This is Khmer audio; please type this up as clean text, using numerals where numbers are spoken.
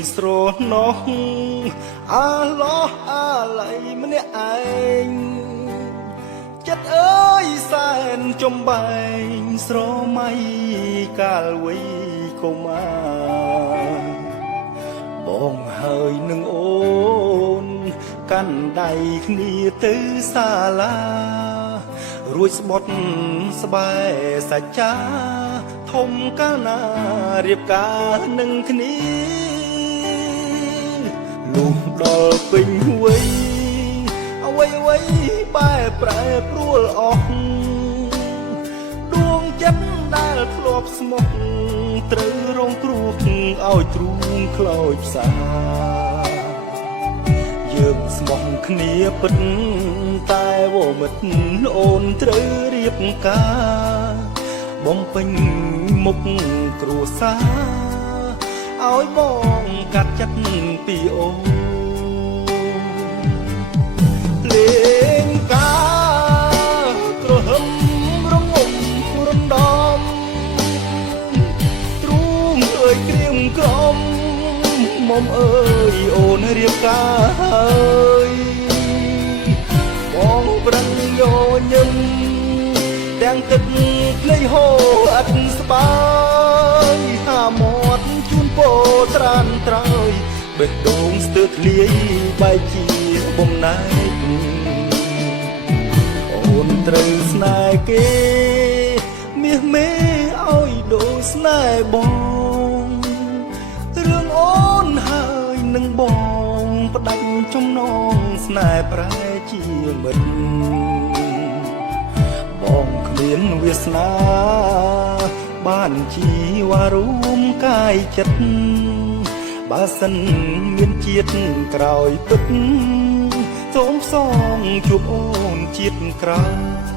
យស្រណោះអាឡោះអាឡៃម្នាក់ឯងចិត្តអើយសែនចំបែងស្រមៃកាលវ័យកុមារបងហើយនឹងអូនកាន់ដៃគ្នាទៅសាលារួចស្បត់ស្បែសច្ចាធំកាលណារៀបការនឹងគ្នាលុះដល់ពេញវ័យអ្វីបែប្រែប្រួលអស់ដួងចិត្តដែលធ្លាប់ស្មោះត្រូវរងគ្រោះឲ្យទ្រូងខ្លោចផ្សាយើងស្មោះគ្នាពិតតែវមិត្តអូនត្រូវរៀបការបំពេញមុខគ្រួសារឲ្យបងកាត់ចិត្តពីអូនលេងការក្រហមរងំរំដំទ្រូងអើយក្រៀមក្រំមុំអើយអូនរៀបការហើយបងប្រឹងយោញឹមទាំងទឹកភ្នែកហូរអត់ស្បើយហាមាត់ជូនពោត្រានត្រើយបេះដូងស្ទើរធ្លាយបែកជាបំណែកអូនត្រូវស្នេហ៍គេមាសមេឲ្យដូចស្នេហ៍បងរឿងអូនហើយនឹងបងផ្ដាច់ចំណងស្នេហ៍ប្រែជាមិត្តបងគ្មានវាសនាបានជីវ៉ារួមកាយចិត្តបើសិនមានជាតិក្រោយពិតសូមផ្សងជួបអូនជាតិក្រោយ